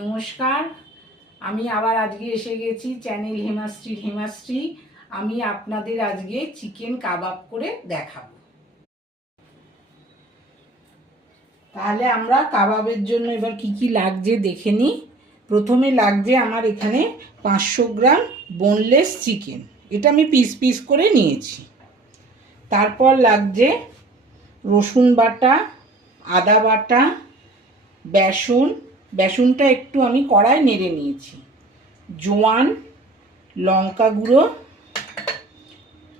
নমস্কার, আমি আবার আজকে এসে গেছি চ্যানেল হেমাশ্রী। আমি আপনাদের আজকে চিকেন কাবাব করে দেখাবো। তাহলে আমরা কাবাবের জন্য এবার কি কি লাগছে দেখে নিই। প্রথমে লাগছে আমার এখানে 500 গ্রাম বোনলেস চিকেন, এটা আমি পিস পিস করে নিয়েছি। তারপর লাগছে রসুন বাটা, আদা বাটা, বেসনটা একটু আমি কড়াই নেড়ে নিয়েছি, জোয়ান, লঙ্কা গুঁড়ো,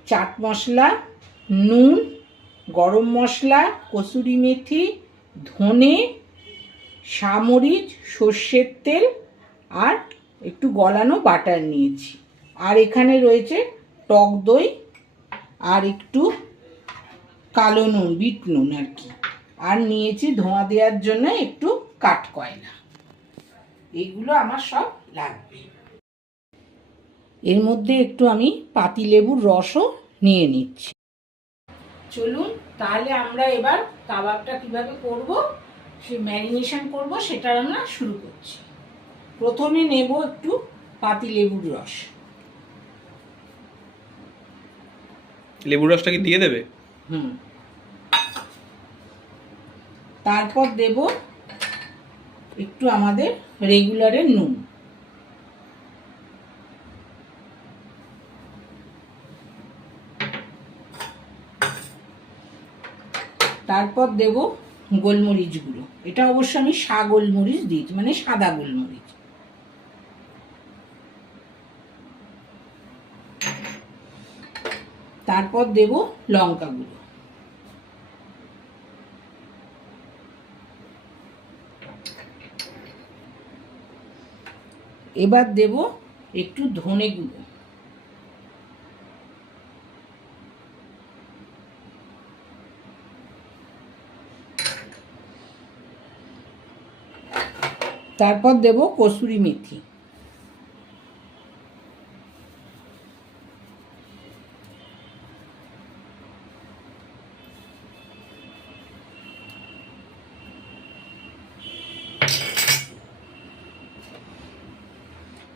চাট মশলা, নুন, গরম মশলা, কসুরি মেথি, ধনে, সামরিচ, সর্ষের তেল আর একটু গলানো বাটার নিয়েছি। আর এখানে রয়েছে টক দই আর একটু কালো নুন, বিট নুন আর কি। আর নিয়েছি ধোঁয়া দেওয়ার জন্য একটু কাঠকয়লা। এইগুলো আমার সব লাগবে। এর মধ্যে একটু আমি পাতিলেবুর রসও নিয়ে নিচ্ছি। চলুন তাহলে আমরা এবার কাবাবটা কিভাবে করব, সে ম্যারিনেশন করব, সেটা আমরা শুরু করছি। প্রথমে নেব একটু পাতিলেবুর রস। লেবুর রসটা কি দিয়ে দেবে? তারপর দেব একটু আমাদের রেগুলারের নুন। তারপর দেব গোলমরিচ গুঁড়ো, এটা অবশ্য আমি গোলমরিচ দিয়েছি, মানে সাদা গোলমরিচ। তারপর দেব লঙ্কা গুঁড়ো। এবার দেব একটু ধনে গুঁড়ো। তারপর দেব কসুরি মেথি।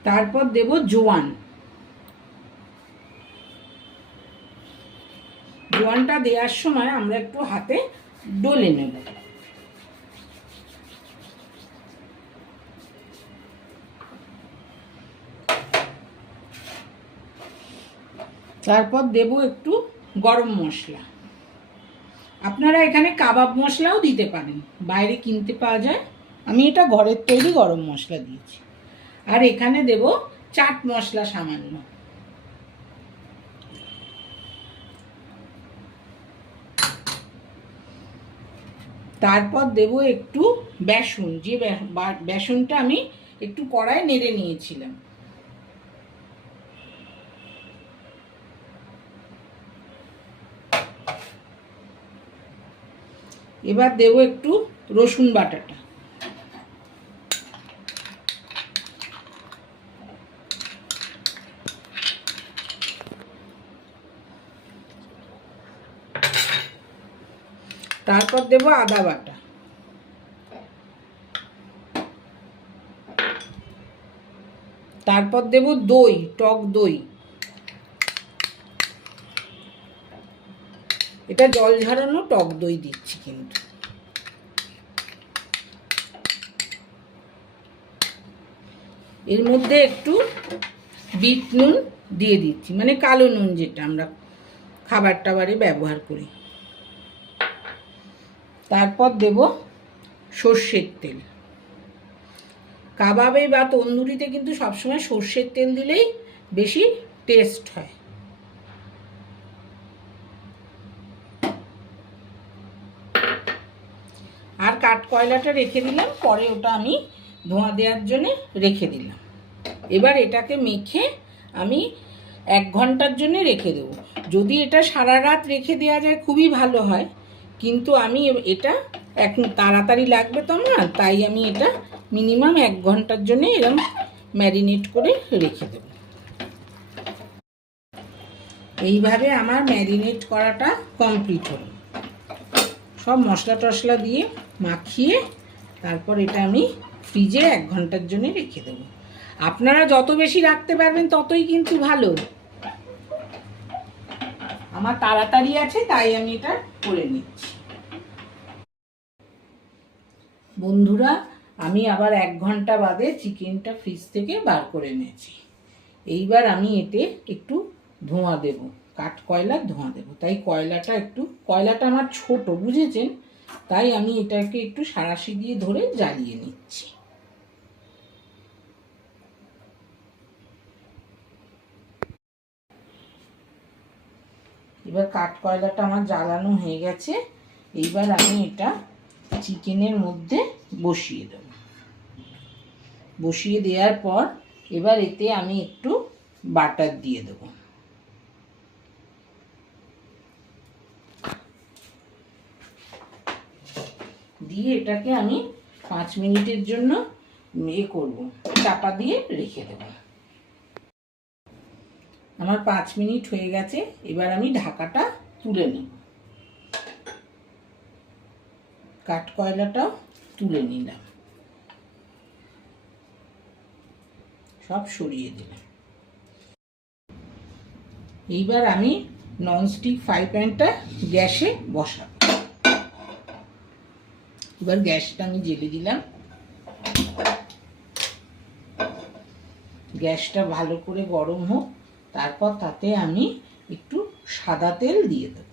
তারপর দেব জোয়ান। জোয়ানটা দেওয়ার সময় আমরা একটু হাতে ডলে নেব। তারপর দেব একটু গরম মশলা। আপনারা এখানে কাবাব মশলাও দিতে পারেন, বাইরে কিনতে পাওয়া যায়। আমি এটা ঘরের তৈরি গরম মশলা দিয়েছি। আর এখানে দেব চাট মশলা সামান্য। তারপর দেব একটু বেসন, যে বেসনটা আমি একটু কড়াই নেড়ে নিয়েছিলাম। এবার দেব একটু রসুন বাটাটা। তারপর দেব আদা বাটা। তারপর দেব দই, টক দই। এটা জল ঝরানো টক দই দিচ্ছি কিন্তু। এর মধ্যে একটু বিট নুন দিয়ে দিচ্ছি, মানে কালো নুন, যেটা আমরা খাবার টাবারে ব্যবহার করি। তারপর দেব সর্ষের তেল। কাবাবে বা তন্দুরিতে কিন্তু সবসময় সর্ষের তেল দিলেই বেশি টেস্ট হয়। আর কাঠকয়লাটা রেখে দিলাম, পরে ওটা আমি ধোঁয়া দেওয়ার জন্য রেখে দিলাম। এবার এটাকে মেখে আমি 1 ঘন্টার জন্য রেখে দেব। যদি এটা সারা রাত রেখে দেওয়া যায় খুবই ভালো হয়, কিন্তু আমি এটা এখন তাড়াতাড়ি লাগবে তো আমার, তাই আমি এটা মিনিমাম 1 ঘন্টার জন্য এরকম ম্যারিনেট করে রেখে দেব। এইভাবে আমার ম্যারিনেট করাটা কমপ্লিট হলো। সব মশলা টশলা দিয়ে মাখিয়ে তারপর এটা আমি ফ্রিজে 1 ঘন্টার জন্য রেখে দেবো। আপনারা যত বেশি রাখতে পারবেন ততই কিন্তু ভালো। আমার তাড়াতাড়ি আছে তাই আমি এটা করে নিচ্ছি। বন্ধুরা, আমি আবার 1 ঘন্টা বাদে চিকেনটা ফ্রিজ থেকে বার করে নিয়েছি। এইবার আমি এতে একটু ধোঁয়া দেব, কাঠ কয়লার ধোঁয়া দেব। তাই কয়লাটা আমার ছোট, বুঝেছেন? তাই আমি এটাকে একটু সাঁড়াশি দিয়ে ধরে জ্বালিয়ে নিচ্ছি। এবার কাঠ কয়লাটা আমার জ্বালানো হয়ে গেছে। এইবার আমি এটা চিকেনের মধ্যে বসিয়ে দেব। বসিয়ে দেওয়ার পর এবার এতে আমি একটু বাটার দিয়ে দেব। দিয়ে এটাকে আমি 5 মিনিটের জন্য চাপা দিয়ে রেখে দেব। আমার 5 মিনিট হয়ে গেছে। এবার আমি ঢাকাটা তুলে নেব। কাঠ কয়লাটাও তুলে নিলাম, সব সরিয়ে দিলাম। এইবার আমি ননস্টিক ফ্রাই প্যানটা গ্যাসে বসাবো। এবার গ্যাসটা আমি জ্বেলে দিলাম। গ্যাসটা ভালো করে গরম হোক, তারপর তাতে আমি একটু সাদা তেল দিয়ে দেব।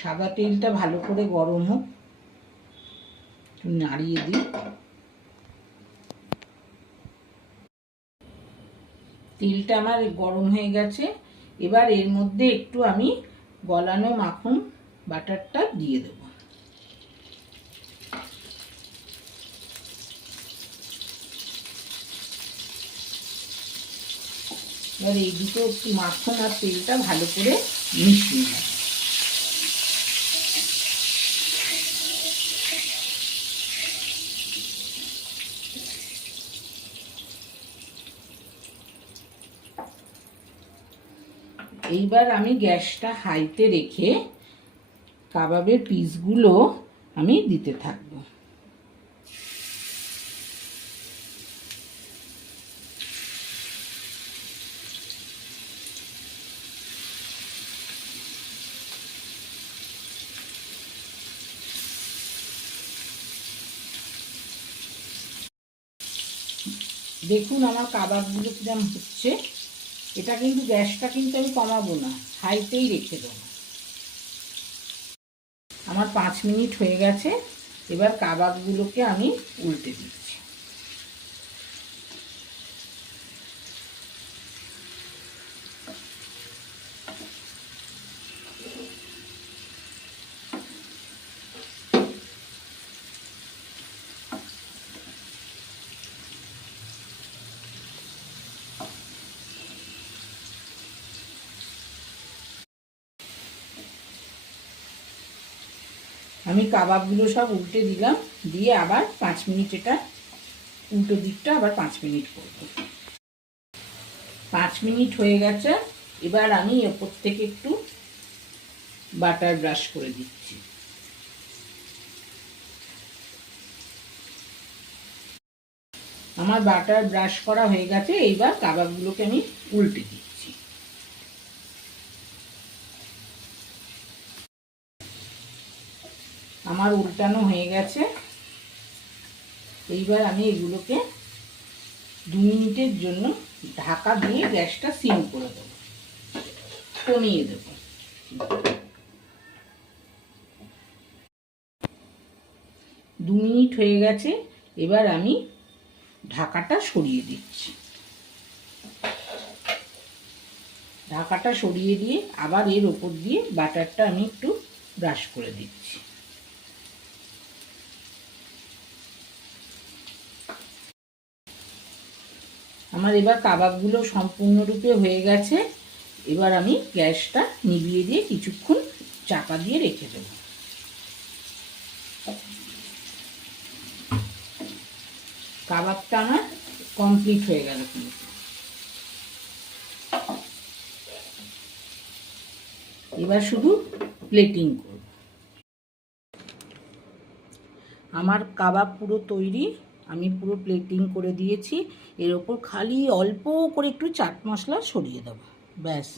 সাদা তেলটা ভালো করে গরম হোক, একটু নাড়িয়ে দিই। তেলটা আমার গরম হয়ে গেছে। এবার এর মধ্যে একটু আমি গলানো মাখন বাটারটা দিয়ে দেব। এবার এই দুটো একটু মাখন আর তেলটা ভালো করে মিশিয়ে নেব। এইবার আমি গ্যাসটা হাইতে রেখে কাবাবের পিসগুলো আমি দিতে থাকবো। দেখুন আমার কাবাবগুলো কিরম হচ্ছে। এটা কিন্তু গ্যাসটা কিন্তু আমি কমাবো না, হাইতেই রেখে দেবো। আমার 5 মিনিট হয়ে গেছে। এবার কাবাবগুলোকে আমি উল্টে দিচ্ছি। আমি কাবাবগুলো সব উল্টে দিলাম, দিয়ে আবার 5 মিনিট এটা উল্টো দিকটা আবার 5 মিনিট করব। 5 মিনিট হয়ে গেছে। এবার আমি ওপর থেকে একটু বাটার ব্রাশ করে দিচ্ছি। আমার বাটার ব্রাশ করা হয়ে গেছে। এইবার কাবাবগুলোকে আমি উল্টে দিচ্ছি। আমার উল্টানো হয়ে গেছে। এইবার আমি এগুলোকে 2 মিনিটের জন্য ঢাকা দিয়ে গ্যাসটা সিম করে দেবো, কমিয়ে দেব। দু মিনিট হয়ে গেছে। এবার আমি ঢাকাটা সরিয়ে দিচ্ছি। ঢাকাটা সরিয়ে দিয়ে আবার এর ওপর দিয়ে বাটারটা আমি একটু ব্রাশ করে দিচ্ছি। আমার এবার কাবাবগুলো সম্পূর্ণরূপে হয়ে গেছে। এবার আমি গ্যাসটা নিভিয়ে দিয়ে কিছুক্ষণ চাপা দিয়ে রেখে দেব। কাবাবটা আমার কমপ্লিট হয়ে গেল কিন্তু। এবার শুধু প্লেটিং করব। আমার কাবাব পুরো তৈরি, আমি পুরো প্লেটিং করে দিয়েছি। এর ওপর খালি অল্প করে একটু চাট মশলা ছড়িয়ে দেবো, ব্যাস।